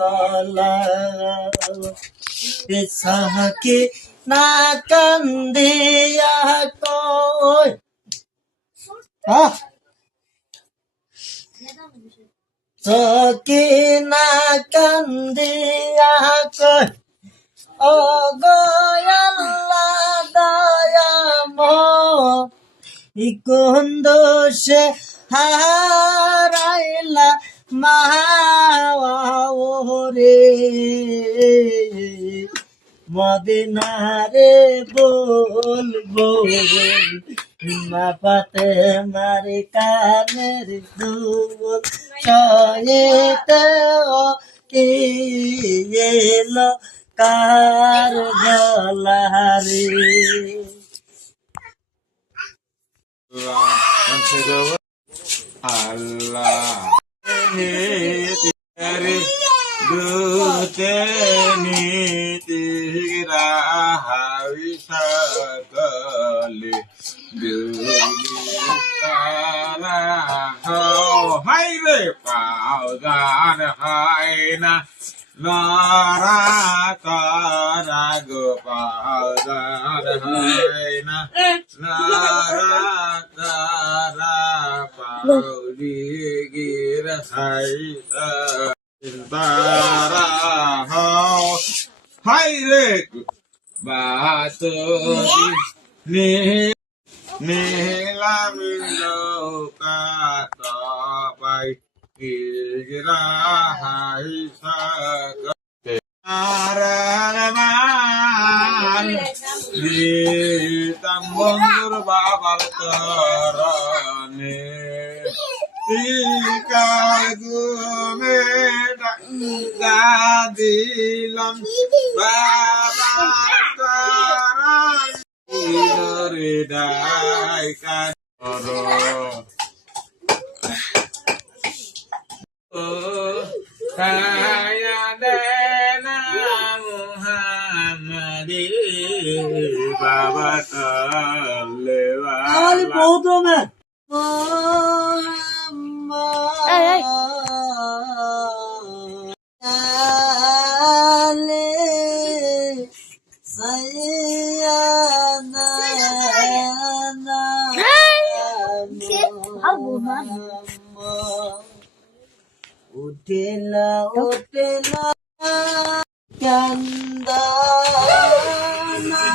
গলা সাহাকে না কান্দিয়া কয় চকি না কান্দিয়া কয় ও গয়াল্লা দয়াম কোন দোষে হারাইলা মাওরে মদিনারে বলবো মা পাতে মারি কানের দুল সয়েতে কি এলো কার গলারে আল্লাহ দুতে নীতি রাহাবি সকলে হাই রে পাওদান হাই না নারা তারা গো পাওদান হাই না নারা তারা পাউরি গির হাই তারা হাই রে বাত নীলামিলোকাতাপাই ইগরাহাই সাকে আরমান দিতাম্বর বাবার তরনে তিকার গুমে দিলাম বাবার তরনে হৃদয় কার কায়া দেনা মুহাম্মদি বাবা তলেবা বহুত রোমে উঠেলা উঠেলা চন্দনা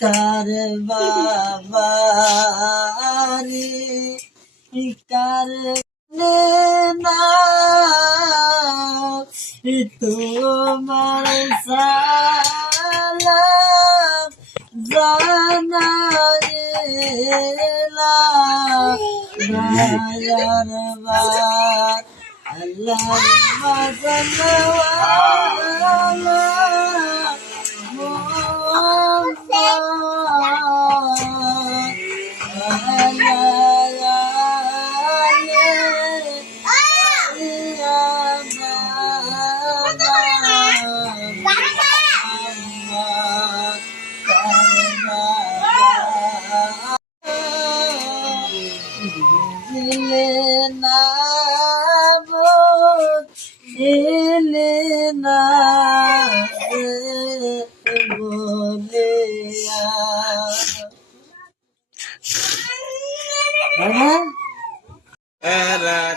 কার বাবারি কার না তোমার সালাম জানাইলা দয়ার বার আল্লাহুম্মা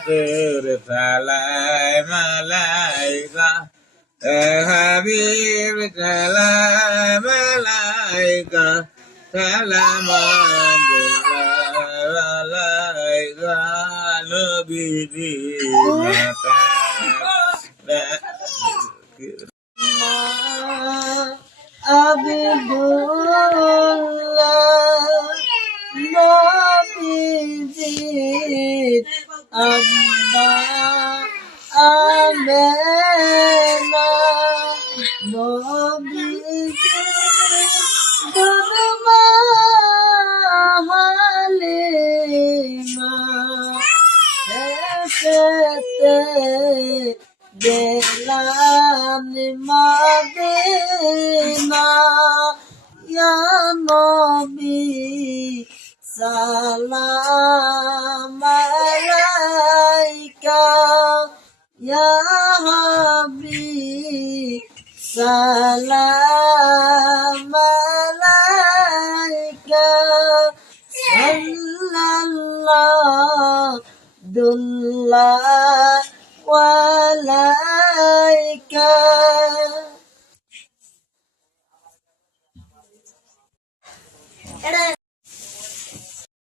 Tur salai malaika Habib salai malaika Salaman malaika Nabi di mata Abdullah Nabi Amma Amena নবীকে দুধ হালিমা এসেতে গেলাম মদিনা ইয়া নবী সালাম আলাইকা ইয়া হাবিব সালাম আলাইকা সাল্লাল্লাহু আলাইকা। এটা